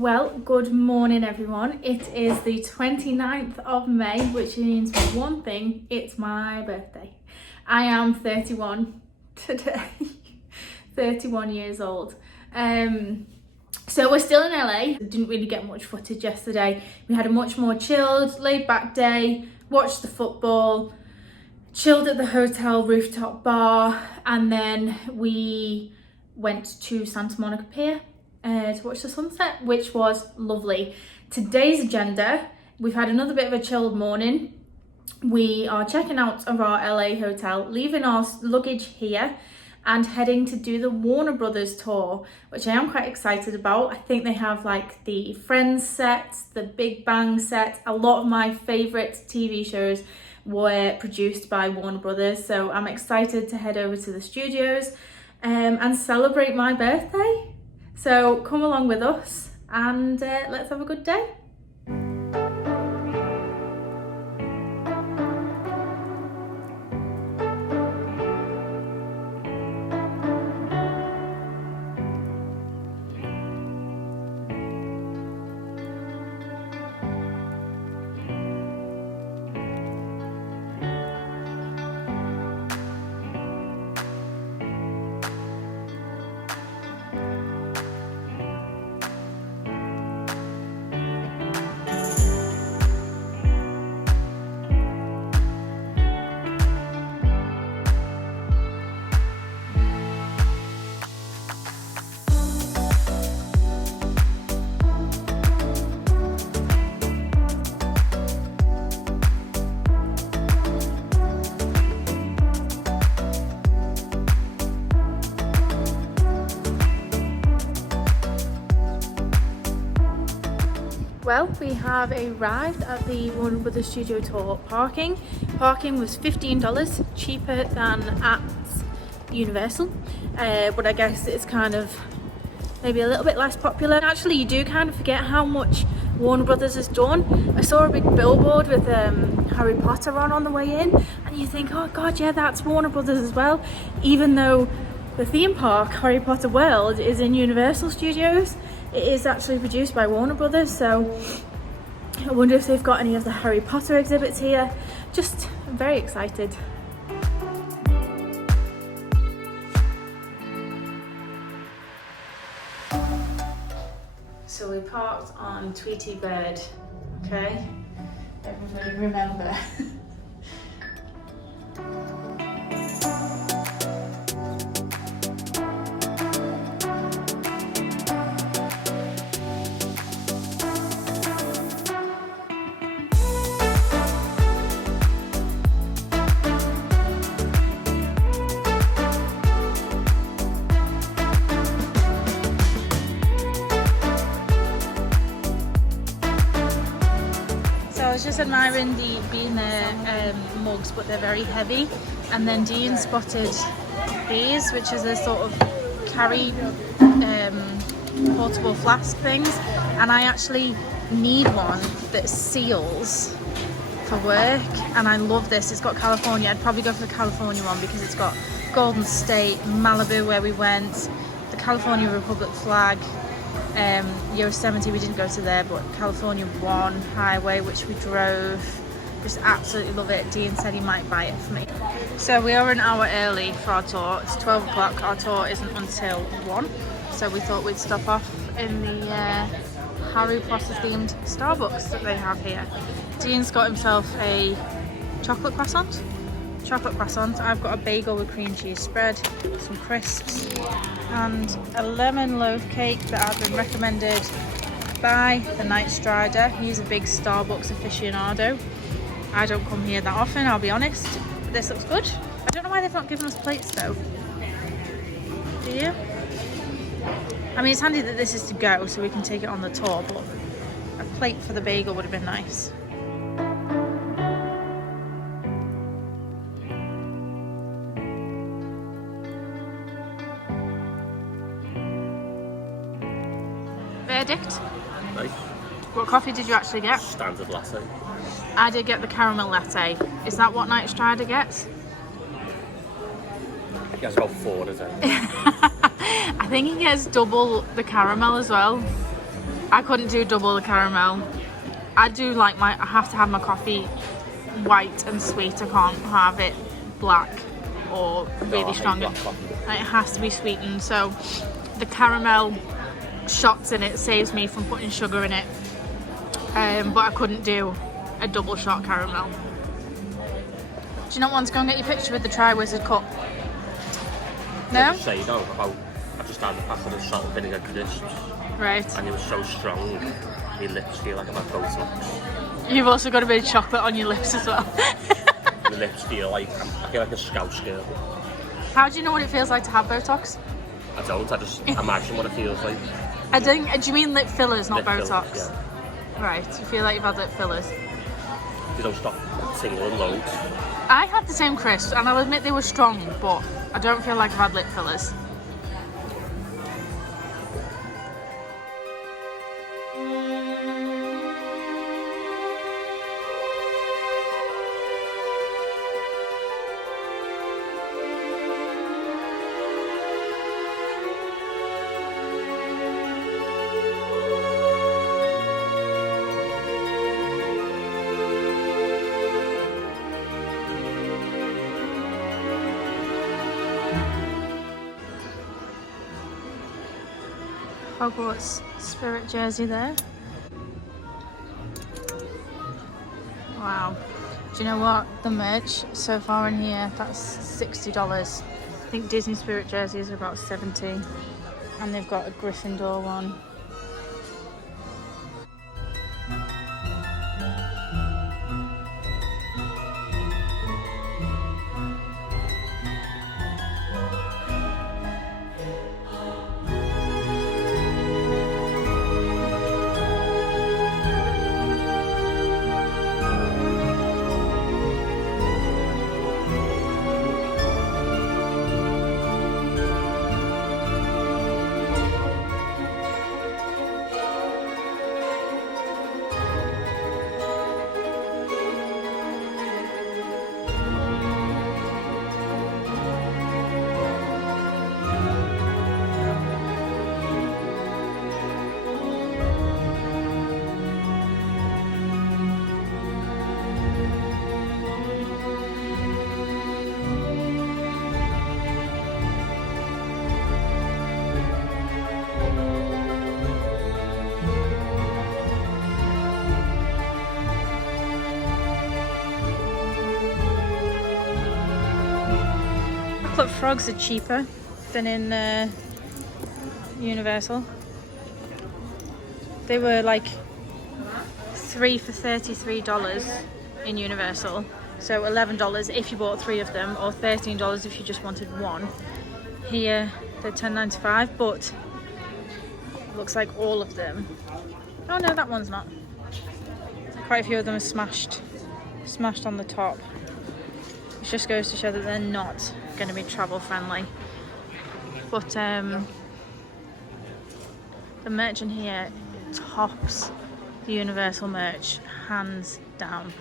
Well, good morning everyone. It is the 29th of May, which means one thing, it's my birthday. I am 31 today, 31 years old. So we're still in LA. Didn't really get much footage yesterday. We had a much more chilled, laid back day, watched the football, chilled at the hotel rooftop bar, and then we went to Santa Monica Pier to watch the sunset, which was lovely. Today's agenda, we've had another bit of a chilled morning. We are checking out of our LA hotel, leaving our luggage here and heading to do the Warner Brothers tour, which I am quite excited about. I think they have like the Friends set, the Big Bang set. A lot of my favourite TV shows were produced by Warner Brothers, so I'm excited to head over to the studios and celebrate my birthday. So come along with us and let's have a good day. Well, we have arrived at the Warner Brothers Studio Tour parking. Parking was $15, cheaper than at Universal, but I guess it's kind of maybe a little bit less popular. Actually, you do kind of forget how much Warner Brothers has done. I saw a big billboard with Harry Potter on the way in, and you think, oh god, yeah, that's Warner Brothers as well, even though the theme park, Harry Potter World, is in Universal Studios. It is actually produced by Warner Brothers, so I wonder if they've got any of the Harry Potter exhibits here. Just very excited. So we parked on Tweety Bird, okay? Everybody remember. I was just admiring the Beaner mugs, but they're very heavy. And then Dean spotted these, which is a sort of carry portable flask things. And I actually need one that seals for work. And I love this. It's got California. I'd probably go for the California one because it's got Golden State, Malibu where we went, the California Republic flag. Yosemite, we didn't go to there, but California 1 highway, which we drove. Just absolutely love it. Dean said he might buy it for me. So we are an hour early for our tour. It's 12 o'clock. Our tour isn't until 1, so we thought we'd stop off in the Harry Potter themed Starbucks that they have here. Dean's got himself a chocolate croissant. I've got a bagel with cream cheese spread, some crisps, and a lemon loaf cake that I've been recommended by the Night Strider. He's a big Starbucks aficionado. I don't come here that often, I'll be honest, but this looks good. I don't know why they've not given us plates though. Do you? I mean, it's handy that this is to go so we can take it on the tour, but a plate for the bagel would have been nice. Verdict? Nice. What coffee did you actually get? Standard latte. I did get the caramel latte. Is that what Night Strider gets? He has about 4 of them. I think he gets double the caramel as well. I couldn't do double the caramel. I do like I have to have my coffee white and sweet. I can't have it black or really strong. It has to be sweetened. So the caramel shots in it saves me from putting sugar in it. But I couldn't do a double shot caramel. Do you not want to go and get your picture with the Tri-Wizard cup? No? Say though about I just had the pack of the salt and vinegar crisps. Right. And it was so strong, my lips feel like I've had Botox. You've also got a bit of chocolate on your lips as well. My lips feel like I feel like a Scouse girl. How do you know what it feels like to have Botox? I don't. I just imagine what it feels like. Do you mean lip fillers, not Lip Botox? fillers, yeah. Right. You feel like you've had lip fillers. They don't stop tingling loads. I had the same crisps, and I'll admit they were strong, but I don't feel like I've had lip fillers. Hogwarts spirit jersey there. Wow. Do you know what? The merch so far in here, that's $60. I think Disney spirit jerseys are about $70. And they've got a Gryffindor one. Chocolate frogs are cheaper than in Universal. They were like 3 for $33 in Universal, so $11 if you bought 3 of them, or $13 if you just wanted one. Here they're $10.95, but it looks like all of them. Oh no, that one's not. Quite a few of them are smashed on the top, which just goes to show that they're not going to be travel friendly. But the merch in here tops the Universal merch hands down.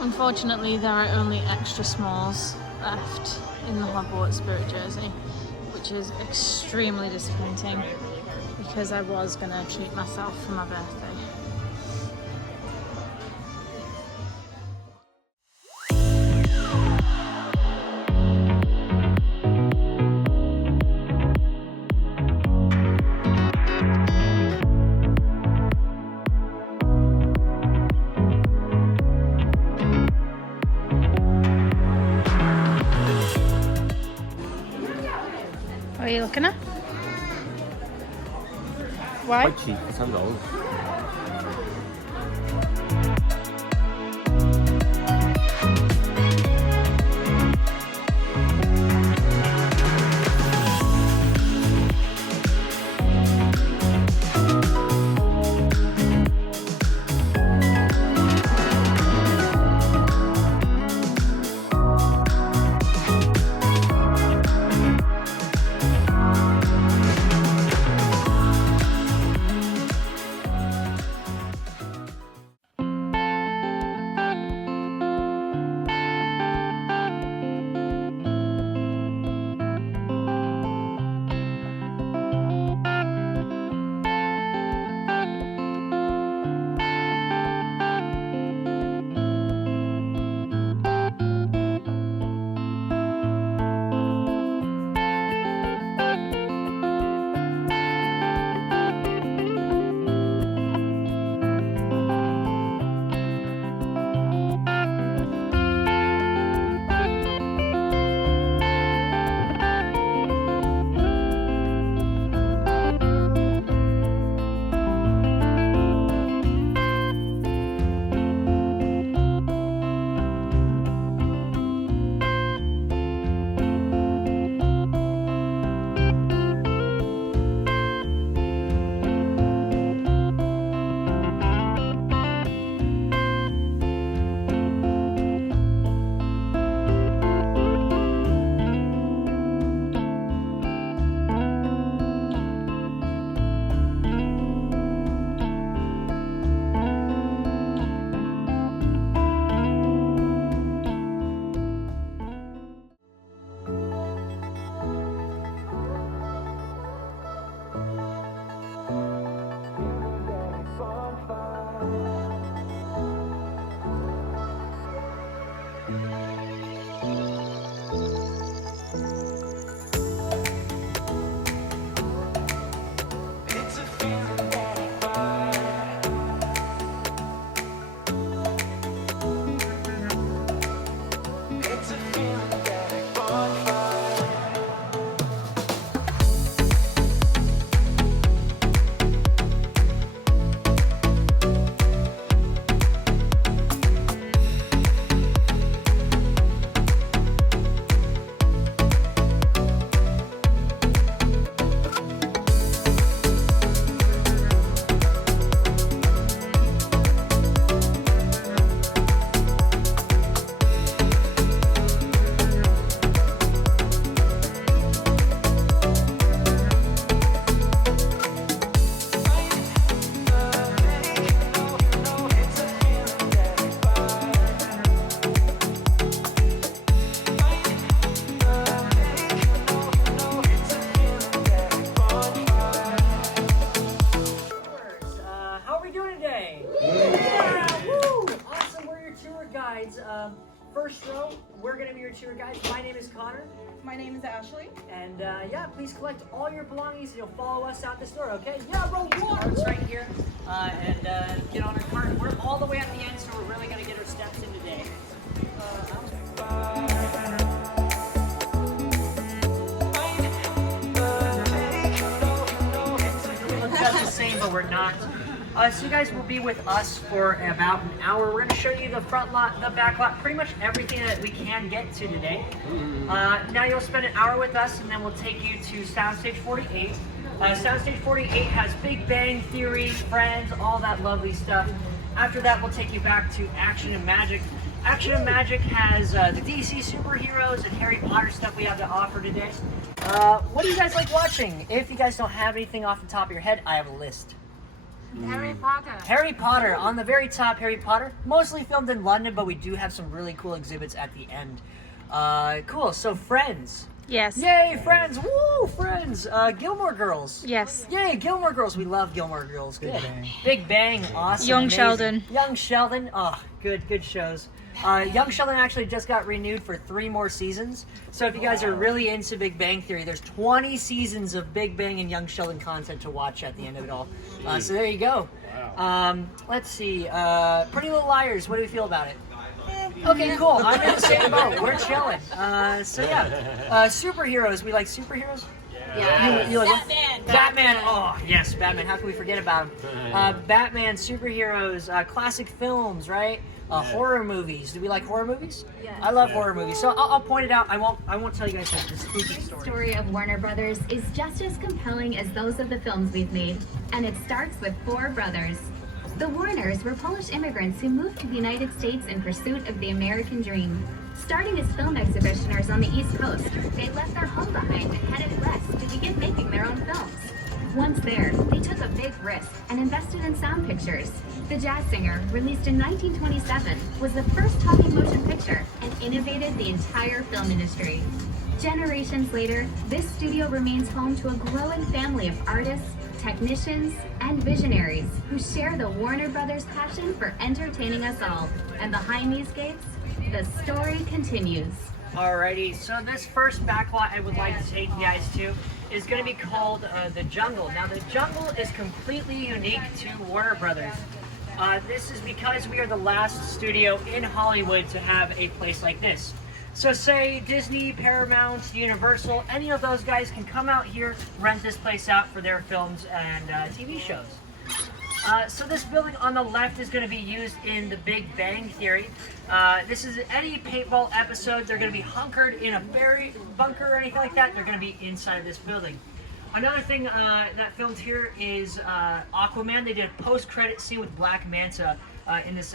Unfortunately, there are only extra smalls left in the Hogwarts spirit jersey, which is extremely disappointing because I was going to treat myself for my birthday. What are you looking at? Why? Quite cheap for $10. rides. First row, we're gonna be your tour guides. My name is Connor. My name is Ashley. And yeah, please collect all your belongings and you'll follow us out this door, okay? Yeah, bro, carts right here. And get on our cart. We're all the way at the end, so we're really gonna get our steps in today. Just the same, but we're not. So you guys will be with us for about an hour. We're going to show you the front lot, the back lot, pretty much everything that we can get to today. Now you'll spend an hour with us, and then we'll take you to Soundstage 48. Soundstage 48 has Big Bang Theory, Friends, all that lovely stuff. After that, we'll take you back to Action and Magic. Action and Magic has the DC superheroes and Harry Potter stuff we have to offer today. What do you guys like watching? If you guys don't have anything off the top of your head, I have a list. Harry Potter. Harry Potter, on the very top, Harry Potter. Mostly filmed in London, but we do have some really cool exhibits at the end. Cool, so Friends. Yes. Yay, Friends! Woo, Friends! Gilmore Girls. Yes. Yay, Gilmore Girls. We love Gilmore Girls. Good. Big Bang, awesome. Young amazing. Sheldon. Young Sheldon, oh, good shows. Young Sheldon actually just got renewed for 3 more seasons. So if you guys are really into Big Bang Theory, there's 20 seasons of Big Bang and Young Sheldon content to watch at the end of it all. So there you go. Let's see. Pretty Little Liars, what do we feel about it? Okay, cool. I'm in the same boat. We're chilling. So yeah, superheroes. We like superheroes? Yeah. You like Batman. Batman. Oh, yes, Batman. How can we forget about him? Batman, superheroes, classic films, right? Horror movies. Do we like horror movies? Yes. I love horror movies. So I'll point it out. I won't tell you guys like the spooky The story. story of Warner Brothers is just as compelling as those of the films we've made, and it starts with 4 brothers. The Warners were Polish immigrants who moved to the United States in pursuit of the American dream. Starting as film exhibitioners on the East Coast, they left their home behind and headed west to begin making their own films. Once there, they took a big risk and invested in sound pictures. The Jazz Singer, released in 1927, was the first talking motion picture and innovated the entire film industry. Generations later, this studio remains home to a growing family of artists, technicians, and visionaries who share the Warner Brothers passion for entertaining us all. And behind these gates, the story continues. Alrighty, so this first backlot I would like to take you guys to is going to be called The Jungle. Now, The Jungle is completely unique to Warner Brothers. This is because we are the last studio in Hollywood to have a place like this. So say Disney, Paramount, Universal, any of those guys can come out here, rent this place out for their films and TV shows. So this building on the left is going to be used in the Big Bang Theory. This is any paintball episode. They're going to be hunkered in a bunker or anything like that. They're going to be inside this building. Another thing that filmed here is Aquaman. They did a post-credit scene with Black Manta in this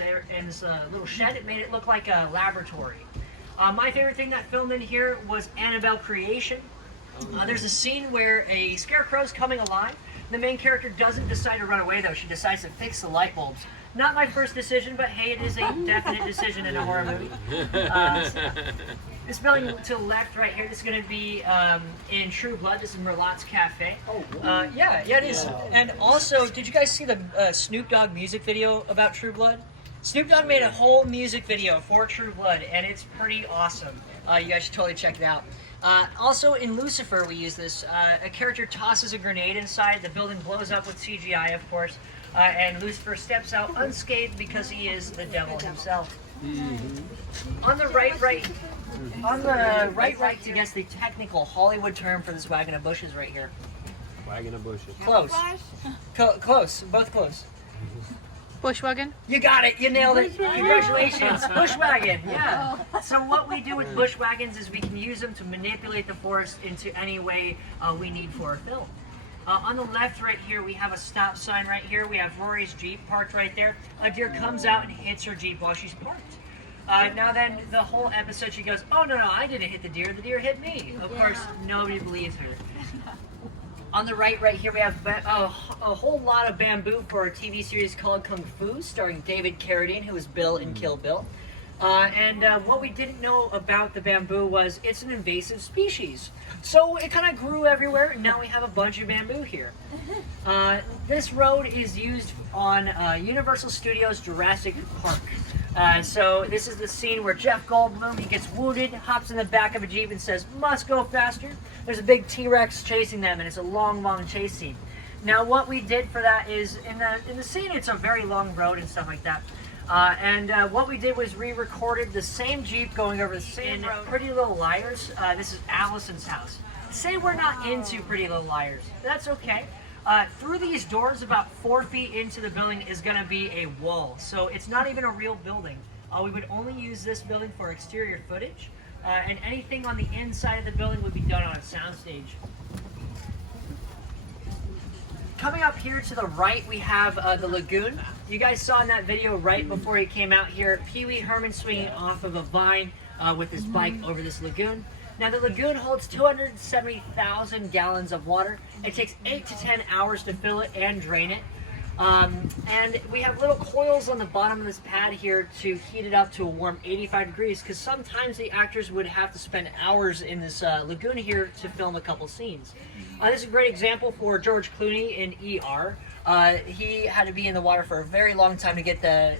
little shed. It made it look like a laboratory. My favorite thing that filmed in here was Annabelle Creation. There's a scene where a scarecrow's coming alive. The main character doesn't decide to run away though. She decides to fix the light bulbs. Not my first decision, but hey, it is a definite decision in a horror movie. This building to the left right here, this is going to be in True Blood. This is Merlot's Cafe. Yeah, it is. And also, did you guys see the Snoop Dogg music video about True Blood? Snoop Dogg made a whole music video for True Blood, and it's pretty awesome. You guys should totally check it out. Also, in Lucifer, we use this. A character tosses a grenade inside. The building blows up with CGI, of course. And Lucifer steps out unscathed because he is the devil himself. On the right to guess the technical Hollywood term for this wagon of bushes right here. Wagon of bushes. Close. Close. Both close. Bushwagon? You got it. You nailed it. Congratulations. Bushwagon. Yeah. So what we do with bushwagons is we can use them to manipulate the forest into any way we need for a film. On the left right here, we have a stop sign right here. We have Rory's Jeep parked right there. A deer comes out and hits her Jeep while she's parked. Now then, the whole episode, she goes, oh, no, I didn't hit the deer hit me. Of course, nobody believes her. On the right here, we have a whole lot of bamboo for a TV series called Kung Fu, starring David Carradine, who was Bill in Kill Bill. And what we didn't know about the bamboo was it's an invasive species. So it kind of grew everywhere, and now we have a bunch of bamboo here. This road is used on Universal Studios Jurassic Park. So this is the scene where Jeff Goldblum, he gets wounded, hops in the back of a Jeep and says, "Must go faster." There's a big T-Rex chasing them, and it's a long chase scene. Now what we did for that is, in the scene, it's a very long road and stuff like that. What we did was re-recorded the same Jeep going over the same road. Pretty Little Liars. This is Allison's house. Say we're not into Pretty Little Liars. That's okay. Through these doors, about 4 feet into the building, is going to be a wall. So it's not even a real building. We would only use this building for exterior footage. And anything on the inside of the building would be done on a soundstage. Coming up here to the right, we have the lagoon. You guys saw in that video right before he came out here, Pee Wee Herman swinging off of a vine with his bike over this lagoon. Now the lagoon holds 270,000 gallons of water. It takes 8 to 10 hours to fill it and drain it. And we have little coils on the bottom of this pad here to heat it up to a warm 85 degrees, because sometimes the actors would have to spend hours in this lagoon here to film a couple scenes. This is a great example for George Clooney in ER. He had to be in the water for a very long time to get the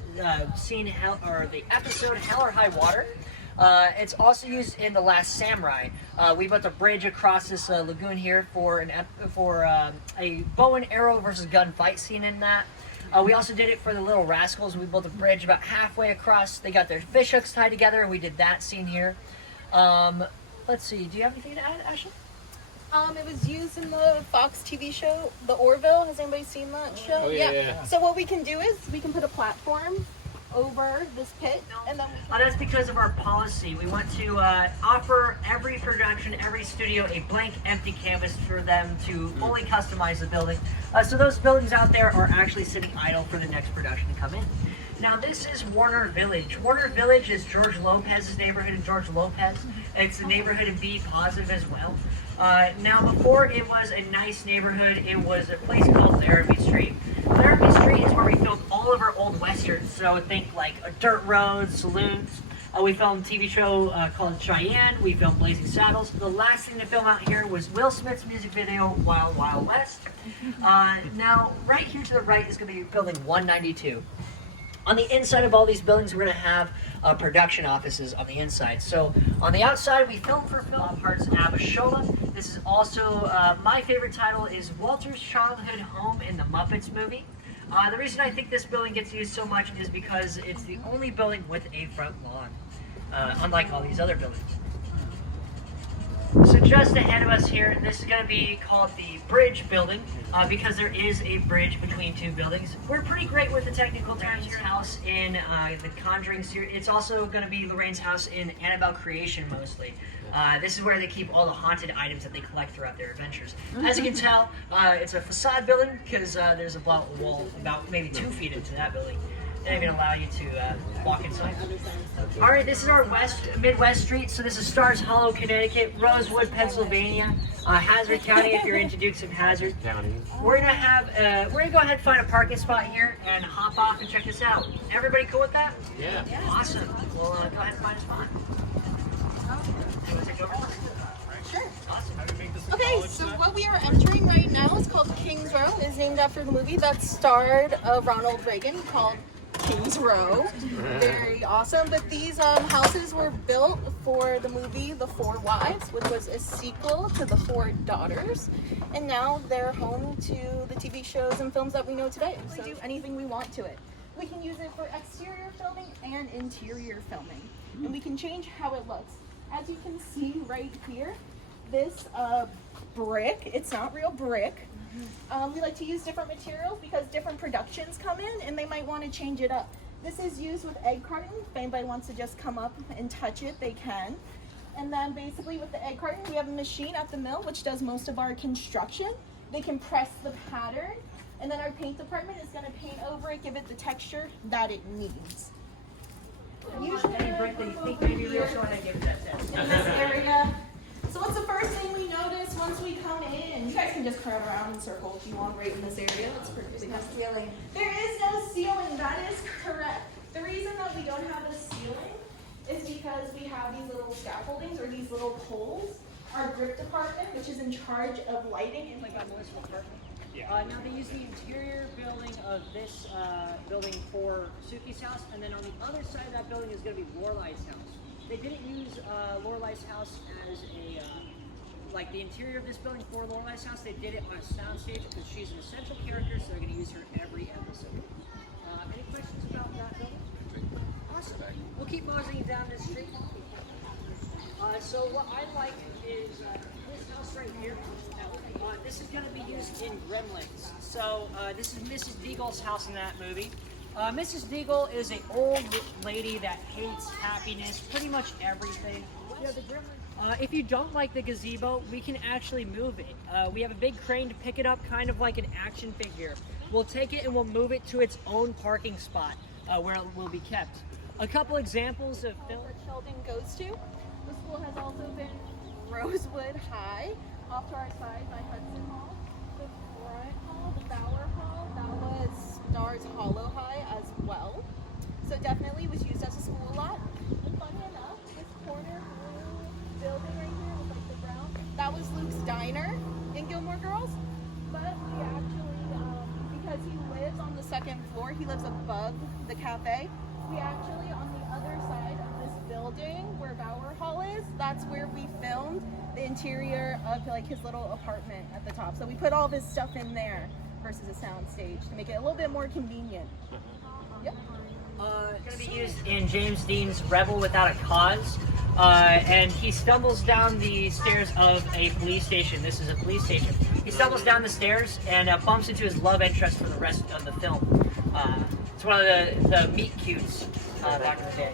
scene, or the episode Hell or High Water. It's also used in The Last Samurai. We built a bridge across this lagoon here for a bow and arrow versus gun fight scene in that. We also did it for the Little Rascals. We built a bridge about halfway across. They got their fish hooks tied together, and we did that scene here. Let's see. Do you have anything to add, Ashley? It was used in the Fox TV show, The Orville. Has anybody seen that show? Oh, yeah. So what we can do is we can put a platform over this pit, and then that's because of our policy. We want to offer every production, every studio, a blank, empty canvas for them to fully customize the building. So those buildings out there are actually sitting idle for the next production to come in. Now this is Warner Village. Warner Village is George Lopez's neighborhood in George Lopez. It's the neighborhood of B Positive as well. Now before it was a nice neighborhood, it was a place called Laramie Street. Laramie Street is where we filmed all of our old westerns. So think like Dirt Road, Saloons. We filmed a TV show called Cheyenne. We filmed Blazing Saddles. The last thing to film out here was Will Smith's music video, Wild Wild West. Now right here to the right is going to be building 192. On the inside of all these buildings, we're going to have production offices on the inside. So on the outside, we filmed for Film Hearts Abishola. This is also, my favorite title is Walter's Childhood Home in the Muppets movie. The reason I think this building gets used so much is because it's the only building with a front lawn, unlike all these other buildings. So just ahead of us here, this is going to be called the Bridge Building, because there is a bridge between two buildings. We're pretty great with the technical terms here. House in the Conjuring series. It's also going to be Lorraine's house in Annabelle Creation mostly. This is where they keep all the haunted items that they collect throughout their adventures. As you can tell, it's a facade building because there's a wall about maybe 2 feet into that building. They don't even allow you to walk inside. All right, this is our Midwest street. So this is Stars Hollow, Connecticut, Rosewood, Pennsylvania, Hazard County if you're into Dukes of Hazzard. We're gonna go ahead and find a parking spot here and hop off and check this out. Everybody cool with that? Yeah. Awesome. We'll go ahead and find a spot. You want to take over? Sure. Awesome. Okay, so what we are entering right now is called Kings Row. It's named after the movie that starred Ronald Reagan called Kings Row. Very awesome. But these houses were built for the movie The Four Wives, which was a sequel to The Four Daughters. And now they're home to the TV shows and films that we know today. So we do anything we want to it. We can use it for exterior filming and interior filming. And we can change how it looks. As you can see right here, this brick, it's not real brick. We like to use different materials because different productions come in and they might want to change it up. This is used with egg carton. If anybody wants to just come up and touch it, they can. And then basically with the egg carton, we have a machine at the mill which does most of our construction. They can press the pattern, and then our paint department is going to paint over it, give it the texture that it needs. Usually Any brick that you think may be real, go ahead and give it that test. in this area. So what's the first thing we notice once we come in? You guys can just curve around in circles if you want right in this area. That's perfectly fine. Ceiling. There is no ceiling. That is correct. The reason that we don't have a ceiling is because we have these little scaffoldings or these little poles. Our grip department, which is in charge of lighting, and Now they use the interior building of this building for Suki's house, and then on the other side of that building is going to be Lorelai's house. They didn't use Lorelai's house as a like the interior of this building for Lorelai's house. They did it on a soundstage because she's an essential character, so they're going to use her every episode. Any questions about that building? Awesome. We'll keep moseying down this street. So what I like is this house right here. This is going to be used in Gremlins. So this is Mrs. Deagle's house in that movie. Mrs. Deagle is an old lady that hates happiness, pretty much everything. If you don't like the gazebo, we can actually move it. We have a big crane to pick it up, kind of like an action figure. We'll take it and we'll move it to its own parking spot where it will be kept. A couple examples of That Sheldon goes to. The school has also been Rosewood High, off to our side by Hudson Hall. The front hall, the Bower Hall, that was Stars Hollow High as well. So definitely was used as a school a lot. And funny enough, this corner blue building right here with like the brown, that was Luke's diner in Gilmore Girls. But we actually, because he lives on the second floor, he lives above the cafe. We actually, on the other side of this building where Bower Hall is, that's where we filmed the interior of like his little apartment at the top. So we put all this stuff in there versus a sound stage to make it a little bit more convenient. Yep. It's going to be used in James Dean's Rebel Without a Cause. And he stumbles down the stairs of a police station. This is a police station. He stumbles down the stairs and bumps into his love interest for the rest of the film. It's one of the meet cutes back in the day.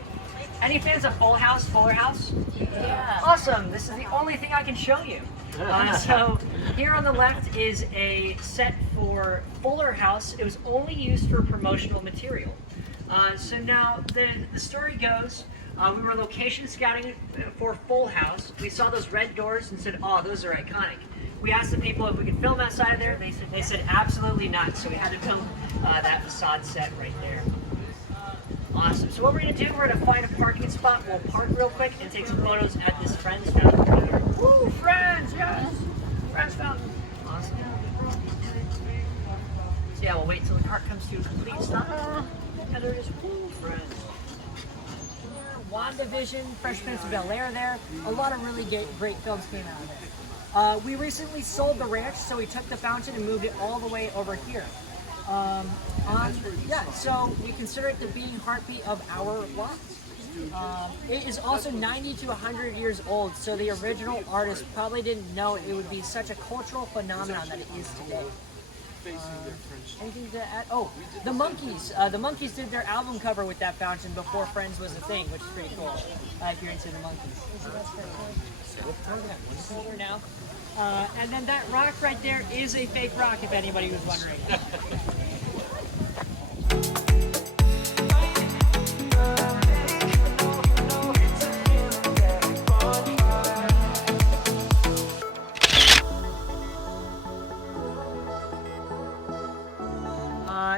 Any fans of Fuller House? Yeah. Awesome. This is the only thing I can show you. So here on the left is a set for Fuller House. It was only used for promotional material. So now the story goes, we were location scouting for Full House. We saw those red doors and said, oh, those are iconic. We asked the people if we could film outside of there. They said absolutely not. So we had to film that facade set right there. Awesome. So what we're going to do, we're going to find a parking spot. We'll park real quick and take some photos at this Friends fountain. Woo, Friends, yes! Friends fountain. Awesome. So yeah, we'll wait till the cart comes to a complete stop. And there it is. Woo, Friends. WandaVision, Fresh Prince of Bel-Air there. A lot of really great films came out of there. We recently sold the ranch, so we took the fountain and moved it all the way over here. So we consider it the beating heartbeat of our lot. It is also 90 to 100 years old, so the original artist probably didn't know it would be such a cultural phenomenon that it is today. Anything to add? Oh, the Monkees. The Monkees did their album cover with that fountain before Friends was a thing, which is pretty cool. If you're into the Monkees. Older now. And then that rock right there is a fake rock, if anybody was wondering.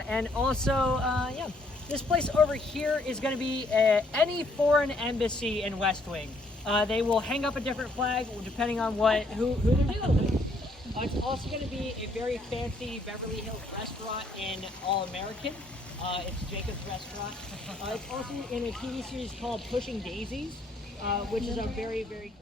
And also, this place over here is going to be any foreign embassy in West Wing. They will hang up a different flag depending on who they're dealing with. It's also going to be a very fancy Beverly Hills restaurant in All American. It's Jacob's Restaurant. It's also in a TV series called Pushing Daisies, which is a very, very great.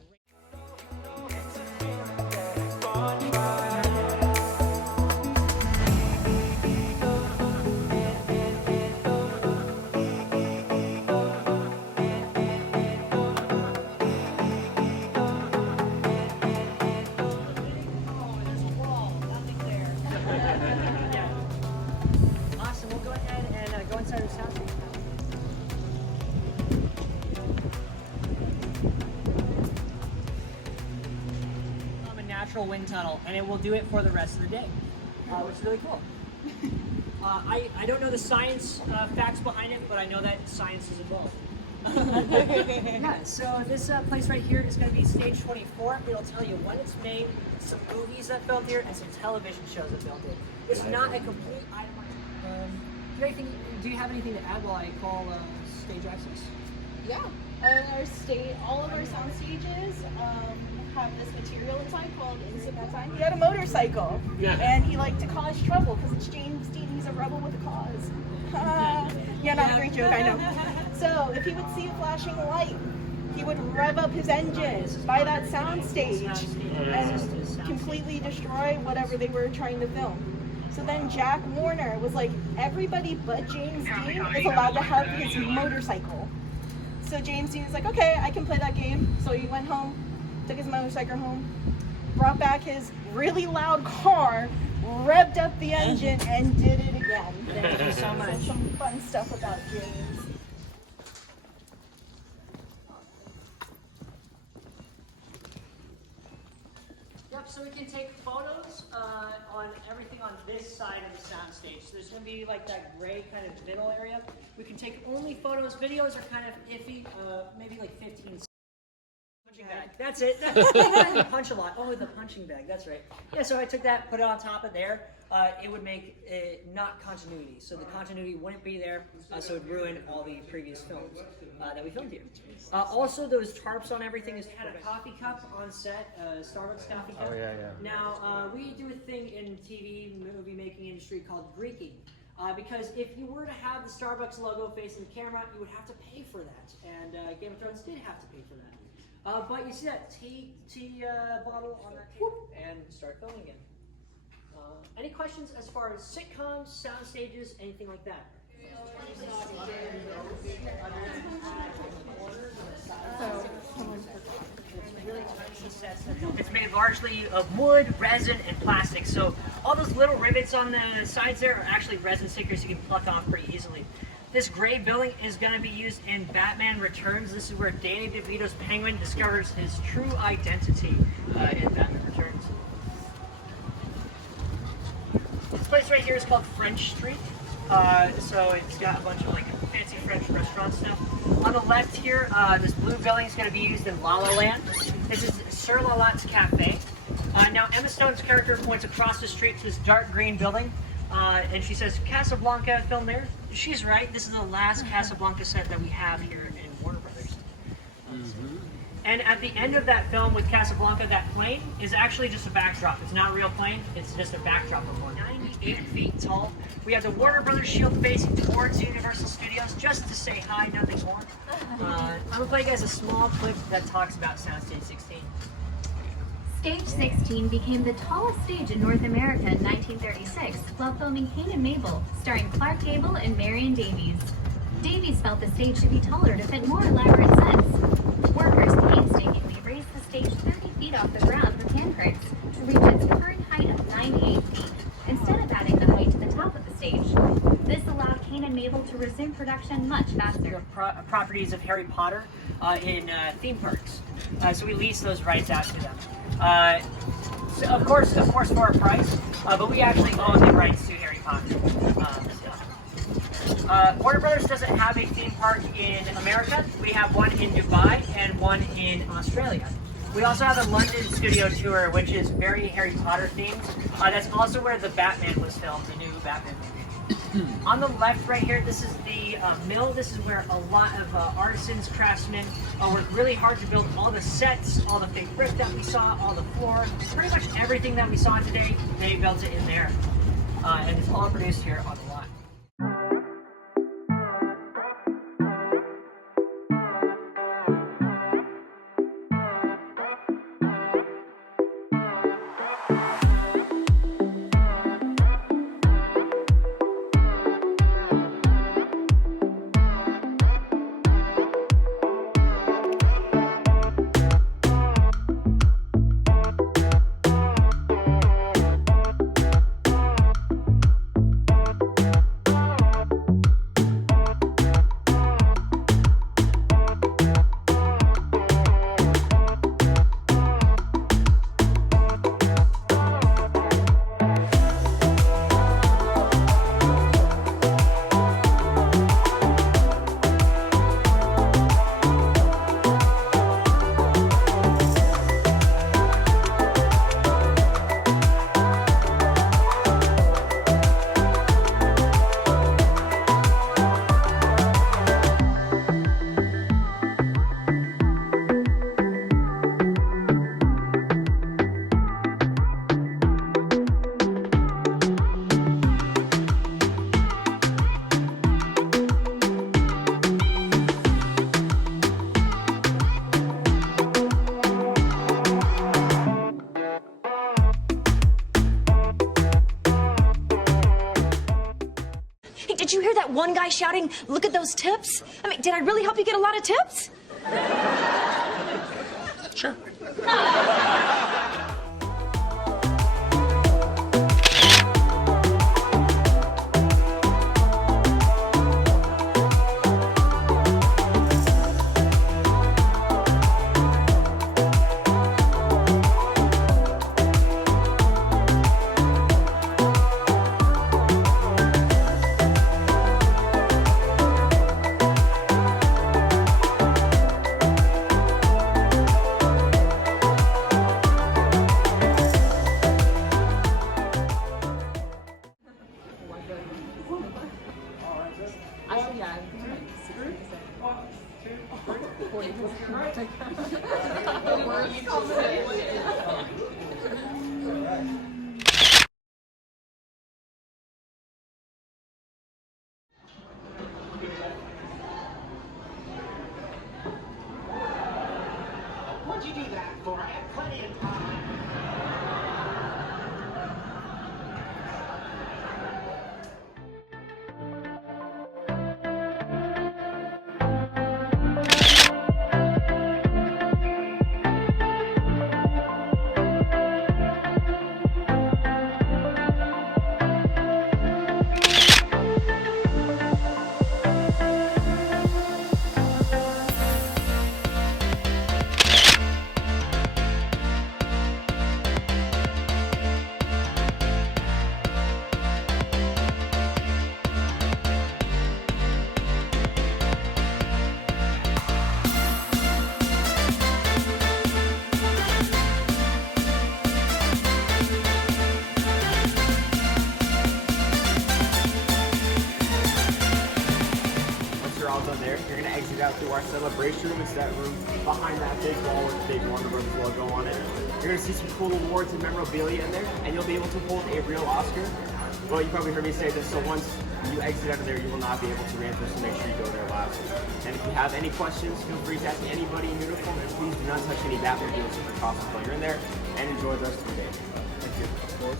Wind tunnel, and it will do it for the rest of the day, which is really cool. I don't know the science facts behind it, but I know that science is involved. Yeah, so this place right here is going to be stage 24. It'll tell you when it's made, some movies that filmed here, and some television shows that filmed it. It's not a complete item. Do you have anything to add while I call stage access? Yeah, all of our sound stages have this material inside called instant that time. He had a motorcycle. Yeah. And he liked to cause trouble because it's James Dean. He's a rebel with a cause. Yeah, not a great joke, I know. So if he would see a flashing light, he would rev up his engine by that soundstage and completely destroy whatever they were trying to film. So then Jack Warner was like, everybody but James Dean is allowed to have his motorcycle. So James Dean was like, okay, I can play that game. So he went home, took his motorcycle home, brought back his really loud car, revved up the engine, and did it again. Thank you so much. So some fun stuff about James. Yep, so we can take photos on everything on this side of the soundstage. So there's going to be like that gray kind of middle area. We can take only photos. Videos are kind of iffy, maybe like 15 seconds. Punching bag. That's it. You punch a lot. Oh, the punching bag. That's right. Yeah, so I took that, put it on top of there. It would make it not continuity. So the continuity wouldn't be there, so it would ruin all the previous films that we filmed here. Also, those tarps on everything is had a coffee cup on set, Starbucks coffee cup. Oh, yeah, yeah. Now, we do a thing in TV, movie making industry called Greeking. Because if you were to have the Starbucks logo facing the camera, you would have to pay for that. And Game of Thrones did have to pay for that. But you see that tea bottle on that table and start filming again. Any questions as far as sitcoms, sound stages, anything like that? It's made largely of wood, resin, and plastic. So all those little rivets on the sides there are actually resin stickers you can pluck off pretty easily. This gray building is going to be used in Batman Returns. This is where Danny DeVito's Penguin discovers his true identity in Batman Returns. This place right here is called French Street. So it's got a bunch of like fancy French restaurant stuff. On the left here, this blue building is going to be used in La La Land. This is Sir Lalat's Cafe. Now Emma Stone's character points across the street to this dark green building. And she says, Casablanca filmed there? She's right. This is the last Casablanca set that we have here in Warner Brothers. And at the end of that film with Casablanca, that plane is actually just a backdrop. It's not a real plane. It's just a backdrop of one. 98 feet tall. We have the Warner Brothers shield facing towards Universal Studios just to say hi, nothing more. I'm going to play you guys a small clip that talks about Soundstage 16. Stage 16 became the tallest stage in North America in 1936 while filming Cain and Mabel, starring Clark Gable and Marion Davies. Davies felt the stage should be taller to fit more elaborate sets. Workers painstakingly raised the stage 30 feet off the ground with hand cranes to reach its current height of 98 feet, instead of adding the height to the top of the stage. This allowed Cain and Mabel to resume production much faster. Properties of Harry Potter in theme parks. So we lease those rights out to them. So of course for a price, but we actually own the rights to Harry Potter. Warner Brothers doesn't have a theme park in America. We have one in Dubai and one in Australia. We also have a London studio tour, which is very Harry Potter themed. That's also where the Batman was filmed, the new Batman movie. On the left right here, this is the mill. This is where a lot of artisans, craftsmen work really hard to build all the sets, all the fake brick that we saw, all the floor, pretty much everything that we saw today, they built it in there. And it's all produced here on the lot. one guy shouting, "Look at those tips"? I mean, did I really help you get a lot of tips? Sure. What'd you do that for? I had plenty of time. There, you're gonna exit out through our celebration room. It's that room behind that big wall with the big Warner Brothers logo on it. You're gonna see some cool awards and memorabilia in there, and you'll be able to hold a real Oscar. Well, you probably heard me say this, so once you exit out of there, you will not be able to re-enter, so make sure you go there last. And if you have any questions, feel free to ask anybody in uniform, and please do not touch any Batman deals or costumes while you're in there, and enjoy the rest of the day. Thank you. Of course.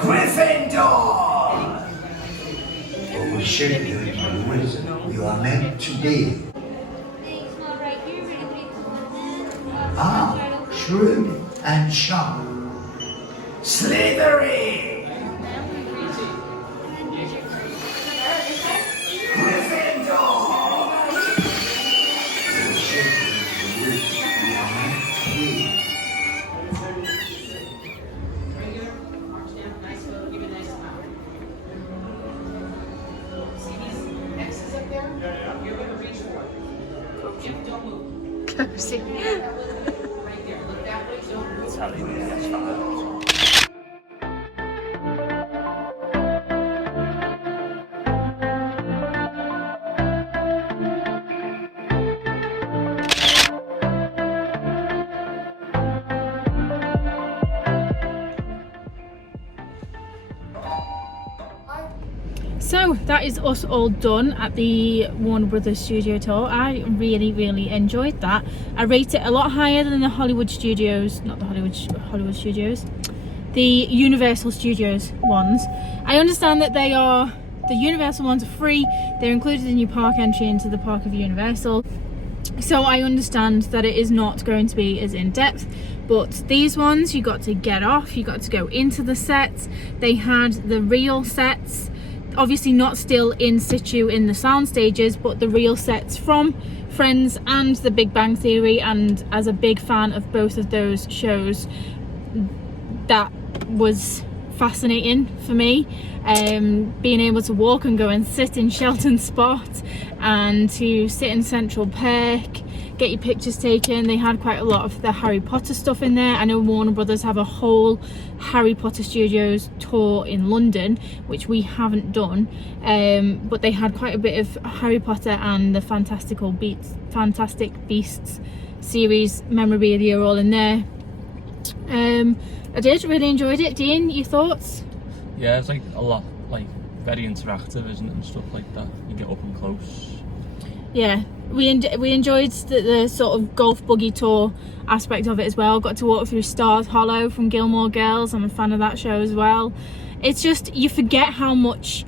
Gryffindor! Oh, we should be who you are meant to be. Ah, shrewd and sharp. Slytherin! Cozy. Tell you, that's fine. So that is us all done at the Warner Brothers studio tour. I really enjoyed that. I rate it a lot higher than the Hollywood studios, not the Hollywood studios. the Universal Studios ones. I understand that the Universal ones are free. They're included in your park entry into the park of Universal. So I understand that it is not going to be as in-depth, but these ones you got to get off, you got to go into the sets. They had the real sets, obviously not still in situ in the sound stages, but the real sets from Friends and The Big Bang Theory, and as a big fan of both of those shows, that was fascinating for me. Being able to walk and go and sit in Shelton Spot and to sit in Central Park, get your pictures taken. They had quite a lot of the Harry Potter stuff in there. I know Warner Brothers have a whole Harry Potter Studios tour in London, which we haven't done, but they had quite a bit of Harry Potter and the Fantastic Beasts series memorabilia all in there. I did really enjoyed it. Dean, your thoughts? Yeah, it's like a lot, like very interactive, isn't it, and stuff like that. You get up and close. Yeah, we enjoyed the sort of golf buggy tour aspect of it as well. Got to walk through Stars Hollow from Gilmore Girls. I'm a fan of that show as well. It's just, you forget how much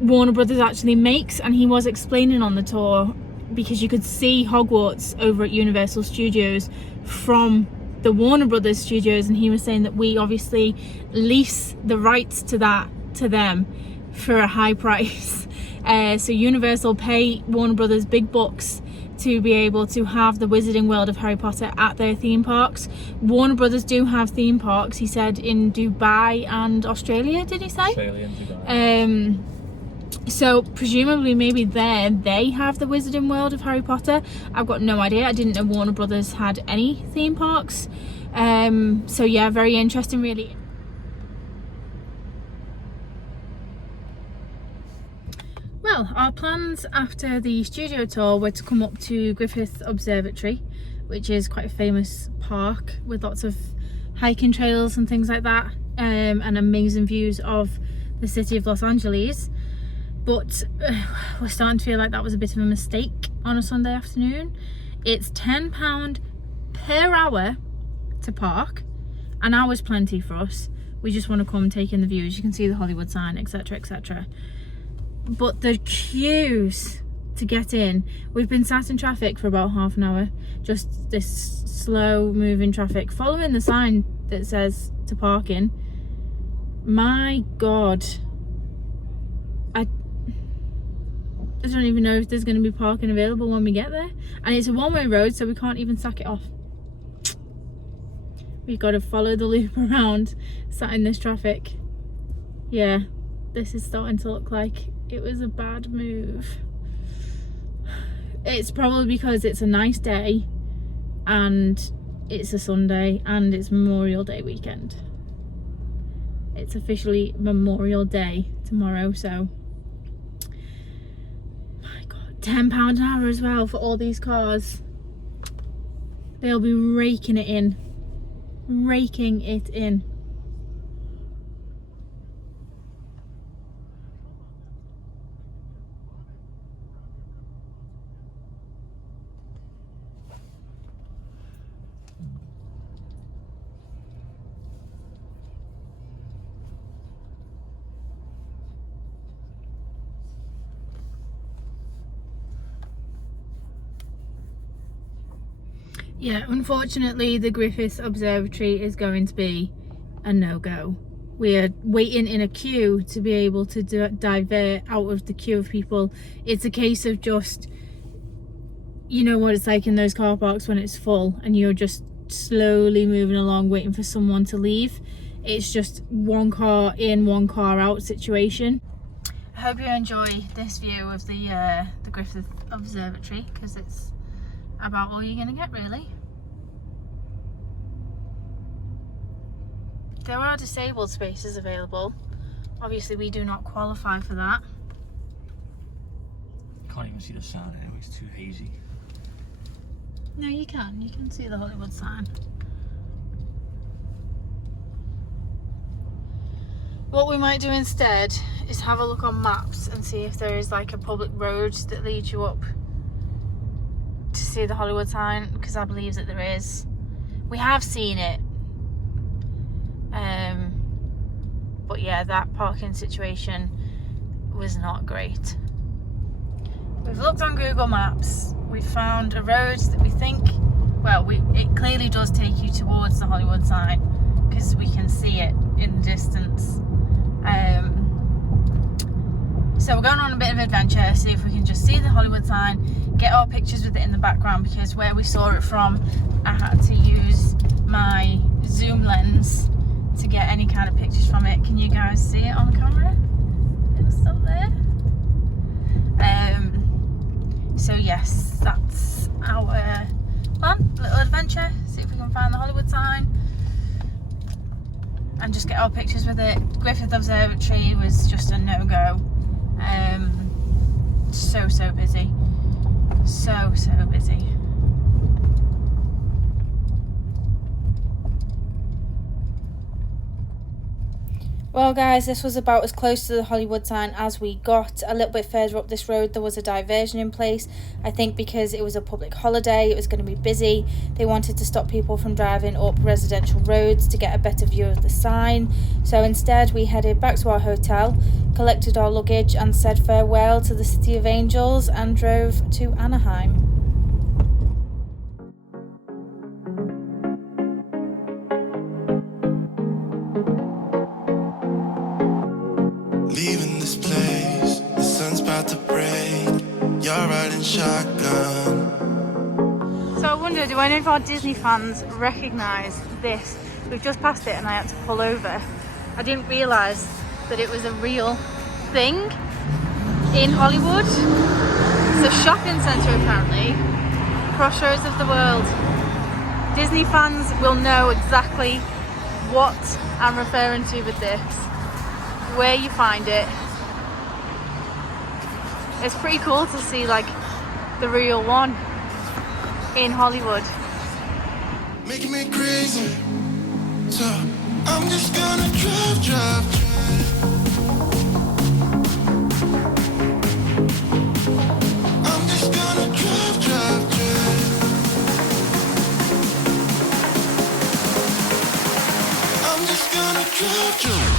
Warner Brothers actually makes, and he was explaining on the tour, because you could see Hogwarts over at Universal Studios from the Warner Brothers studios, and he was saying that we obviously lease the rights to that to them for a high price. So Universal pay Warner Brothers big bucks to be able to have the Wizarding World of Harry Potter at their theme parks. Warner Brothers do have theme parks, he said, in Dubai and Australia, did he say? Australia and Dubai. So presumably maybe there they have the Wizarding World of Harry Potter. I've got no idea. I didn't know Warner Brothers had any theme parks. So yeah, very interesting really. Well, our plans after the studio tour were to come up to Griffith Observatory, which is quite a famous park with lots of hiking trails and things like that, and amazing views of the city of Los Angeles. But we're starting to feel like that was a bit of a mistake on a Sunday afternoon. It's £10 per hour to park. An hour's plenty for us. We just want to come take in the views. You can see the Hollywood sign, etc, etc. But the queues to get in, we've been sat in traffic for about half an hour. Just this slow moving traffic, following the sign that says to park in. My God. I don't even know if there's going to be parking available when we get there, and it's a one-way road, so we can't even sack it off. We've got to follow the loop around, sat in this traffic. Yeah, this is starting to look like it was a bad move. It's probably because it's a nice day and it's a Sunday and it's Memorial Day weekend. It's officially Memorial Day tomorrow, so £10 an hour as well for all these cars. They'll be raking it in. Raking it in. Yeah, unfortunately the Griffith Observatory is going to be a no-go. We are waiting in a queue to be able to divert out of the queue of people. It's a case of just, you know what it's like in those car parks when it's full and you're just slowly moving along waiting for someone to leave. It's just one car in, one car out situation. I hope you enjoy this view of the Griffith Observatory, because it's about all you're gonna get really. There are disabled spaces available. Obviously we do not qualify for that. Can't even see the sign anyway, it's too hazy. No, you can see the Hollywood sign. What we might do instead is have a look on maps and see if there is like a public road that leads you up to see the Hollywood sign, because I believe that there is. We have seen it, But yeah, that parking situation was not great. We've looked on Google Maps. We found a road that we think, well, it clearly does take you towards the Hollywood sign because we can see it in the distance. So we're going on a bit of adventure, see if we can just see the Hollywood sign, get our pictures with it in the background, because where we saw it from, I had to use my zoom lens to get any kind of pictures from it. Can you guys see it on camera? It's still there. So yes, that's our fun little adventure. See if we can find the Hollywood sign and just get our pictures with it. Griffith Observatory was just a no-go. So busy. So busy. Well guys, this was about as close to the Hollywood sign as we got. A little bit further up this road there was a diversion in place. I think because it was a public holiday, it was going to be busy. They wanted to stop people from driving up residential roads to get a better view of the sign. So instead we headed back to our hotel, collected our luggage and said farewell to the City of Angels and drove to Anaheim. Leaving this place, the sun's about to break. You're riding shotgun. So I wonder, do any of our Disney fans recognise this? We've just passed it and I had to pull over. I didn't realise that it was a real thing in Hollywood. It's a shopping centre apparently. Crossroads of the world. Disney fans will know exactly what I'm referring to with this. Where you find it. It's pretty cool to see like the real one in Hollywood. Making me crazy. So I'm just gonna drive. I'm just gonna drive. I'm just gonna drive.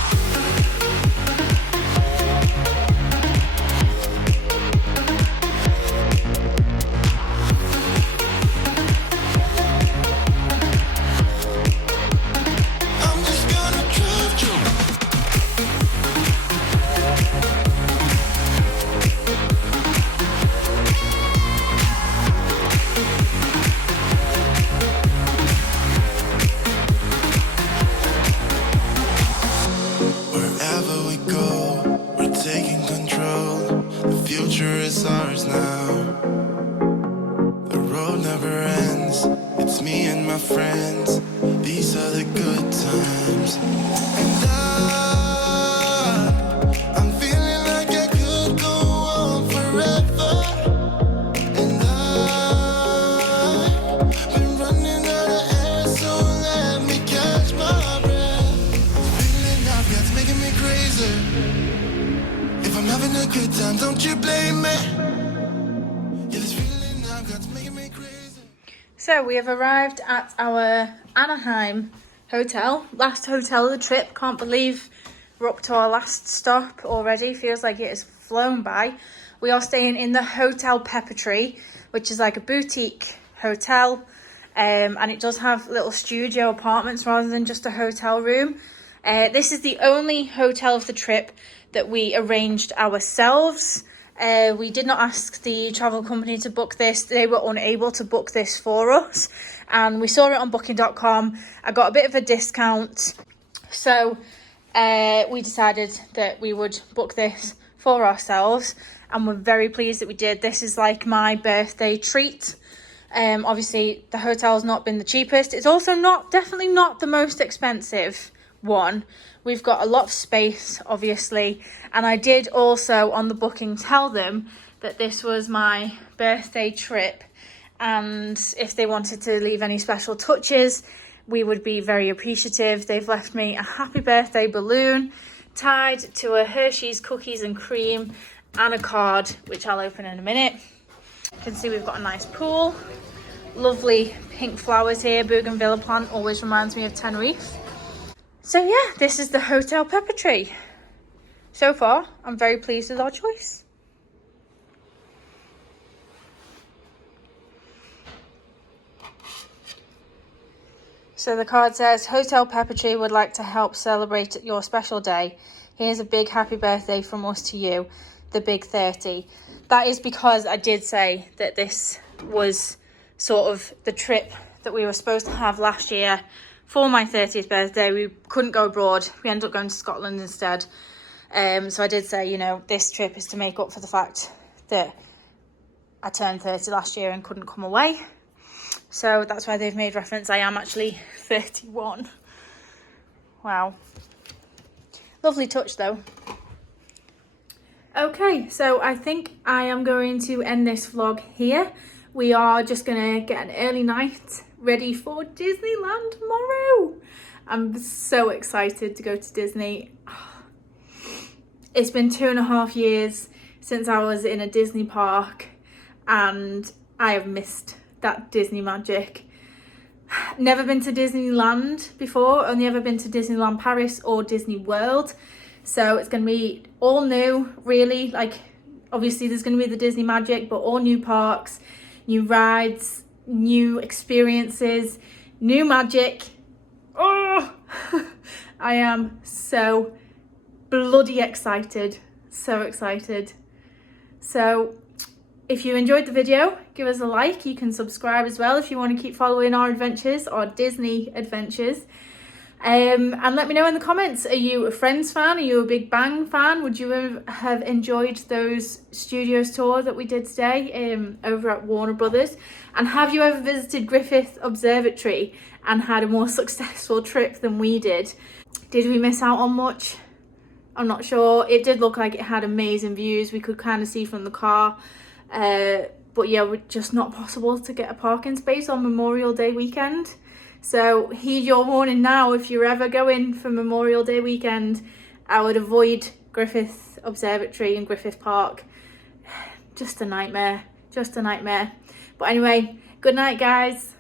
So we have arrived at our Anaheim hotel, last hotel of the trip. Can't believe we're up to our last stop already. Feels like it has flown by. We are staying in the Hotel Pepper Tree, which is like a boutique hotel, and it does have little studio apartments rather than just a hotel room. This is the only hotel of the trip that we arranged ourselves. We did not ask the travel company to book this. They were unable to book this for us, and we saw it on booking.com. I got a bit of a discount, so we decided that we would book this for ourselves, and we're very pleased that we did. This is like my birthday treat. Obviously the hotel's not been the cheapest. It's also definitely not the most expensive one. We've got a lot of space, obviously, and I did also on the booking tell them that this was my birthday trip, and if they wanted to leave any special touches, we would be very appreciative. They've left me a happy birthday balloon tied to a Hershey's cookies and cream and a card, which I'll open in a minute. You can see we've got a nice pool, lovely pink flowers here. Bougainvillea plant always reminds me of Tenerife. So yeah, this is the Hotel Pepper Tree. So far, I'm very pleased with our choice. So the card says, Hotel Pepper Tree would like to help celebrate your special day. Here's a big happy birthday from us to you, the big 30. That is because I did say that this was sort of the trip that we were supposed to have last year for my 30th birthday. We couldn't go abroad. We ended up going to Scotland instead. So I did say, you know, this trip is to make up for the fact that I turned 30 last year and couldn't come away. So that's why they've made reference. I am actually 31. Wow. Lovely touch though. Okay, so I think I am going to end this vlog here. We are just going to get an early night ready for Disneyland tomorrow. I'm so excited to go to Disney. It's been 2.5 years since I was in a Disney park and I have missed that Disney magic. Never been to Disneyland before, only ever been to Disneyland Paris or Disney World. So it's going to be all new, really. Like, obviously there's going to be the Disney magic, but all new parks, new rides, new experiences, new magic. Oh, I am so bloody excited. So excited. So if you enjoyed the video, give us a like. You can subscribe as well if you want to keep following our adventures, our Disney adventures. And let me know in the comments, are you a Friends fan? Are you a Big Bang fan? Would you have enjoyed those studios tour that we did today over at Warner Brothers? And have you ever visited Griffith Observatory and had a more successful trip than we did? Did we miss out on much? I'm not sure. It did look like it had amazing views. We could kind of see from the car. But yeah, we're just not possible to get a parking space on Memorial Day weekend. So heed your warning now. If you're ever going for Memorial Day weekend, I would avoid Griffith Observatory and Griffith Park. Just a nightmare. Just a nightmare. But anyway, good night, guys.